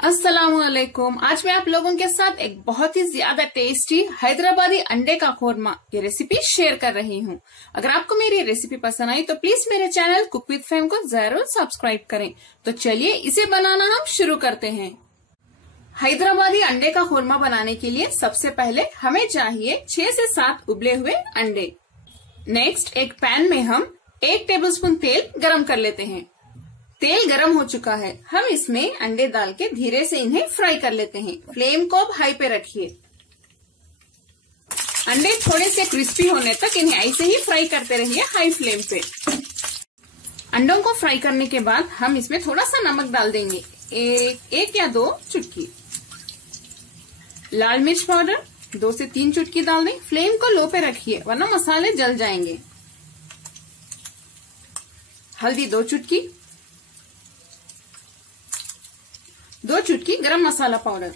अस्सलामुअलैकुम। आज मैं आप लोगों के साथ एक बहुत ही ज्यादा टेस्टी हैदराबादी अंडे का कोरमा ये रेसिपी शेयर कर रही हूँ। अगर आपको मेरी रेसिपी पसंद आई तो प्लीज मेरे चैनल कुक विद फैम को जरूर सब्सक्राइब करें। तो चलिए इसे बनाना हम शुरू करते हैं। हैदराबादी अंडे का कोरमा बनाने के लिए सबसे पहले हमें चाहिए 6 से 7 उबले हुए अंडे। नेक्स्ट एक पैन में हम 1 टेबलस्पून तेल गरम कर लेते हैं। तेल गरम हो चुका है, हम इसमें अंडे डाल के धीरे से इन्हें फ्राई कर लेते हैं। फ्लेम को अब हाई पे रखिए। अंडे थोड़े से क्रिस्पी होने तक इन्हें ऐसे ही फ्राई करते रहिए हाई फ्लेम पे। अंडों को फ्राई करने के बाद हम इसमें थोड़ा सा नमक डाल देंगे, एक या 2 चुटकी। लाल मिर्च पाउडर 2 से 3 चुटकी डाल दें। फ्लेम को लो पे रखिए वरना मसाले जल जाएंगे। हल्दी 2 चुटकी, 2 चुटकी गरम मसाला पाउडर।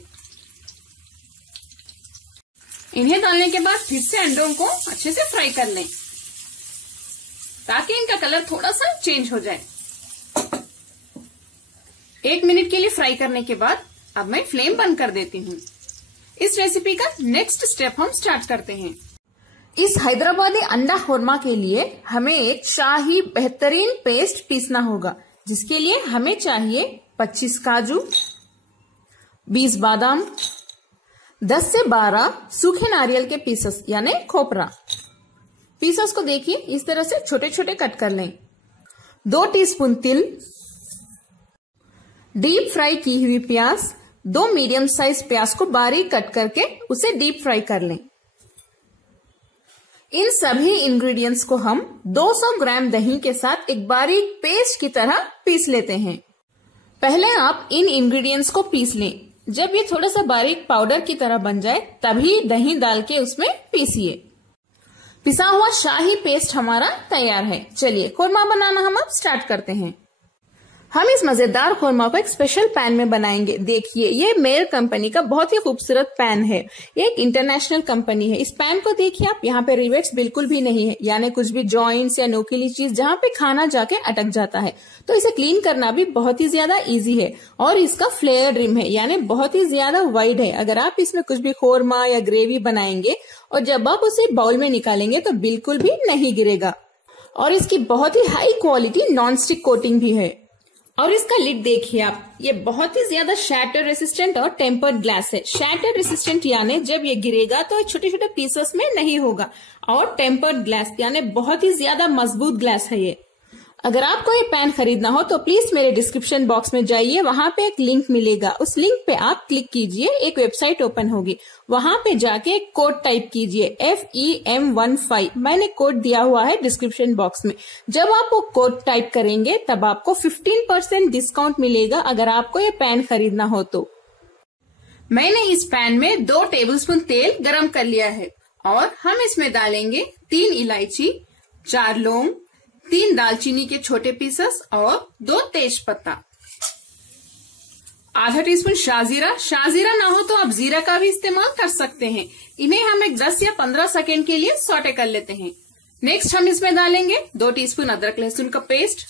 इन्हें डालने के बाद फिर से अंडों को अच्छे से फ्राई कर लें ताकि इनका कलर थोड़ा सा चेंज हो जाए। 1 मिनट के लिए फ्राई करने के बाद अब मैं फ्लेम बंद कर देती हूँ। इस रेसिपी का नेक्स्ट स्टेप हम स्टार्ट करते हैं। इस हैदराबादी अंडा कोरमा के लिए हमें एक शाही बेहतरीन पेस्ट पीसना होगा, जिसके लिए हमें चाहिए 25 काजू, 20 बादाम, 10 से 12 सूखे नारियल के पीसेस यानी खोपरा। पीसेस को देखिए इस तरह से छोटे छोटे कट कर लें। 2 टीस्पून तिल, डीप फ्राई की हुई प्याज, 2 मीडियम साइज प्याज को बारीक कट करके उसे डीप फ्राई कर लें। इन सभी इंग्रेडिएंट्स को हम 200 ग्राम दही के साथ एक बारीक पेस्ट की तरह पीस लेते हैं। पहले आप इन इंग्रेडिएंट्स को पीस लें। जब ये थोड़ा सा बारीक पाउडर की तरह बन जाए तभी दही डाल के उसमें पीसिए। पिसा हुआ शाही पेस्ट हमारा तैयार है। चलिए कोरमा बनाना हम अब स्टार्ट करते हैं। हम इस मजेदार कोरमा को एक स्पेशल पैन में बनाएंगे। देखिए ये मेयर कंपनी का बहुत ही खूबसूरत पैन है। ये एक इंटरनेशनल कंपनी है। इस पैन को देखिए आप, यहाँ पे रिवेट्स बिल्कुल भी नहीं है, यानी कुछ भी जॉइंट्स या नोकीली चीज जहाँ पे खाना जाके अटक जाता है। तो इसे क्लीन करना भी बहुत ही ज्यादा इजी है और इसका फ्लेयर रिम है, यानी बहुत ही ज्यादा वाइड है। अगर आप इसमें कुछ भी कोरमा या ग्रेवी बनाएंगे और जब आप उसे बाउल में निकालेंगे तो बिल्कुल भी नहीं गिरेगा। और इसकी बहुत ही high quality non stick coating भी है। और इसका लिड देखिए आप, ये बहुत ही ज्यादा शैटर रेसिस्टेंट और टेम्पर्ड ग्लास है। शैटर रेसिस्टेंट यानी जब ये गिरेगा तो छोटे छोटे पीसेस में नहीं होगा, और टेम्पर्ड ग्लास यानी बहुत ही ज्यादा मजबूत ग्लास है ये। अगर आपको ये पैन खरीदना हो तो प्लीज मेरे डिस्क्रिप्शन बॉक्स में जाइए, वहां पे एक लिंक मिलेगा। उस लिंक पे आप क्लिक कीजिए, एक वेबसाइट ओपन होगी। वहां पे जाके एक कोड टाइप कीजिए FEM15। मैंने कोड दिया हुआ है डिस्क्रिप्शन बॉक्स में। जब आप वो कोड टाइप करेंगे तब आपको 15% डिस्काउंट मिलेगा अगर आपको ये पैन खरीदना हो तो। मैंने इस पैन में 2 टेबलस्पून तेल गरम कर लिया है और हम इसमें डालेंगे 3 इलायची, 4 लौंग, 3 दालचीनी के छोटे पीसेस और 2 तेज पत्ता, आधा टीस्पून शाहजीरा। शाहजीरा ना हो तो आप जीरा का भी इस्तेमाल कर सकते हैं। इन्हें हम एक 10 या 15 सेकेंड के लिए सौटे कर लेते हैं। नेक्स्ट हम इसमें डालेंगे 2 टीस्पून अदरक लहसुन का पेस्ट।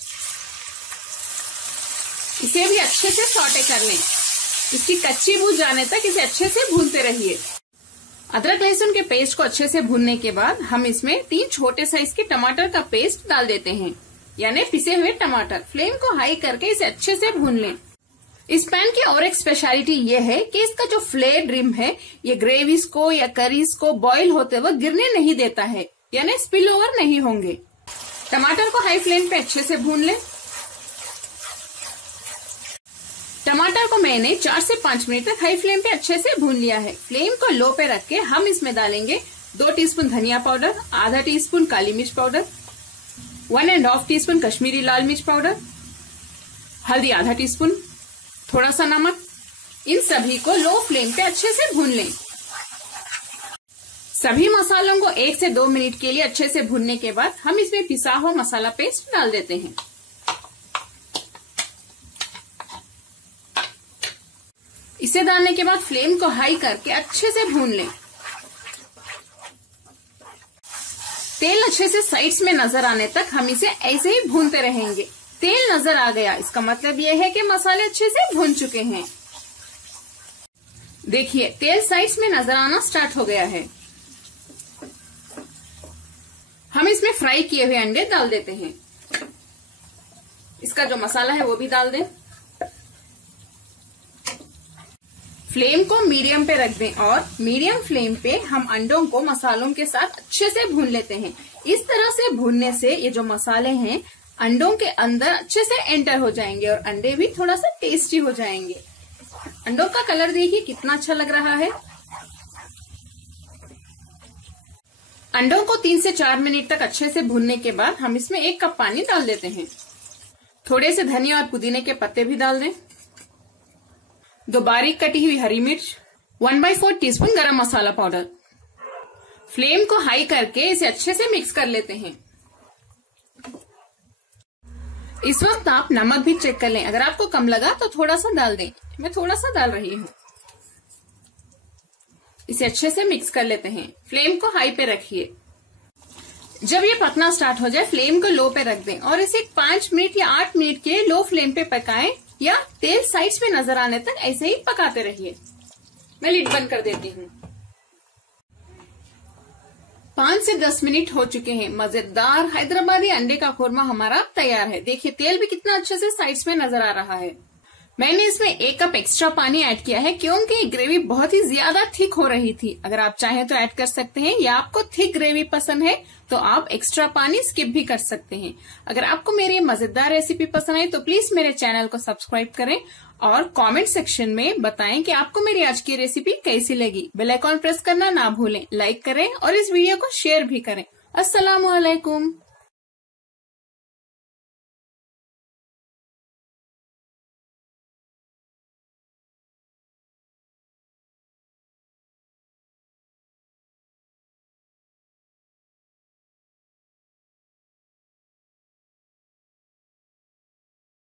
इसे भी अच्छे से सौटे कर लें, इसकी कच्ची बू जाने तक इसे अच्छे से भूनते रहिए। अदरक लहसुन के पेस्ट को अच्छे से भूनने के बाद हम इसमें 3 छोटे साइज के टमाटर का पेस्ट डाल देते हैं, यानी पिसे हुए टमाटर। फ्लेम को हाई करके इसे अच्छे से भून लें। इस पैन की और एक स्पेशलिटी ये है कि इसका जो फ्लेयर रिम है ये ग्रेवीज को या करीज को बॉईल होते वक्त गिरने नहीं देता है, यानी स्पिल ओवर नहीं होंगे। टमाटर को हाई फ्लेम पे अच्छे से भून लें। टमाटर को मैंने 4 से 5 मिनट तक हाई फ्लेम पे अच्छे से भून लिया है। फ्लेम को लो पे रख के हम इसमें डालेंगे 2 टीस्पून धनिया पाउडर, आधा टीस्पून काली मिर्च पाउडर, 1.5 टीस्पून कश्मीरी लाल मिर्च पाउडर, हल्दी आधा टीस्पून, थोड़ा सा नमक। इन सभी को लो फ्लेम पे अच्छे से भून लें। सभी मसालों को 1 से 2 मिनट के लिए अच्छे से भूनने के बाद हम इसमें पिसा हुआ मसाला पेस्ट डाल देते हैं। इसे डालने के बाद फ्लेम को हाई करके अच्छे से भून लें। तेल अच्छे से साइड्स में नजर आने तक हम इसे ऐसे ही भूनते रहेंगे। तेल नजर आ गया, इसका मतलब यह है कि मसाले अच्छे से भून चुके हैं। देखिए तेल साइड्स में नजर आना स्टार्ट हो गया है। हम इसमें फ्राई किए हुए अंडे डाल देते हैं। इसका जो मसाला है वो भी डाल दें। फ्लेम को मीडियम पे रख दें और मीडियम फ्लेम पे हम अंडों को मसालों के साथ अच्छे से भून लेते हैं। इस तरह से भूनने से ये जो मसाले हैं अंडों के अंदर अच्छे से एंटर हो जाएंगे और अंडे भी थोड़ा सा टेस्टी हो जाएंगे। अंडों का कलर देखिए कितना अच्छा लग रहा है। अंडों को 3 से 4 मिनट तक अच्छे से भूनने के बाद हम इसमें 1 कप पानी डाल देते हैं। थोड़े से धनिया और पुदीने के पत्ते भी डाल दें। 2 बारीक कटी हुई हरी मिर्च, 1/4 टीस्पून गरम मसाला पाउडर। फ्लेम को हाई करके इसे अच्छे से मिक्स कर लेते हैं। इस वक्त आप नमक भी चेक कर लें, अगर आपको कम लगा तो थोड़ा सा डाल दें। मैं थोड़ा सा डाल रही हूँ। इसे अच्छे से मिक्स कर लेते हैं। फ्लेम को हाई पे रखिए। जब ये पकना स्टार्ट हो जाए फ्लेम को लो पे रख दें और इसे 5 मिनट या 8 मिनट के लो फ्लेम पे पकाएं या तेल साइड्स में नजर आने तक ऐसे ही पकाते रहिए। मैं लिड बंद कर देती हूँ। 5 से 10 मिनट हो चुके हैं। मजेदार हैदराबादी अंडे का कोरमा हमारा तैयार है। देखिए तेल भी कितना अच्छे से साइड्स में नजर आ रहा है। मैंने इसमें 1 कप एक्स्ट्रा पानी ऐड किया है क्योंकि ग्रेवी बहुत ही ज्यादा थिक हो रही थी। अगर आप चाहें तो ऐड कर सकते हैं या आपको थिक ग्रेवी पसंद है तो आप एक्स्ट्रा पानी स्किप भी कर सकते हैं। अगर आपको मेरी मजेदार रेसिपी पसंद आई तो प्लीज मेरे चैनल को सब्सक्राइब करें और कमेंट सेक्शन में बताएं कि आपको मेरी आज की रेसिपी कैसी लगी। बेल आइकॉन प्रेस करना ना भूलें, लाइक करें और इस वीडियो को शेयर भी करें। अस्सलामुअलैकुम।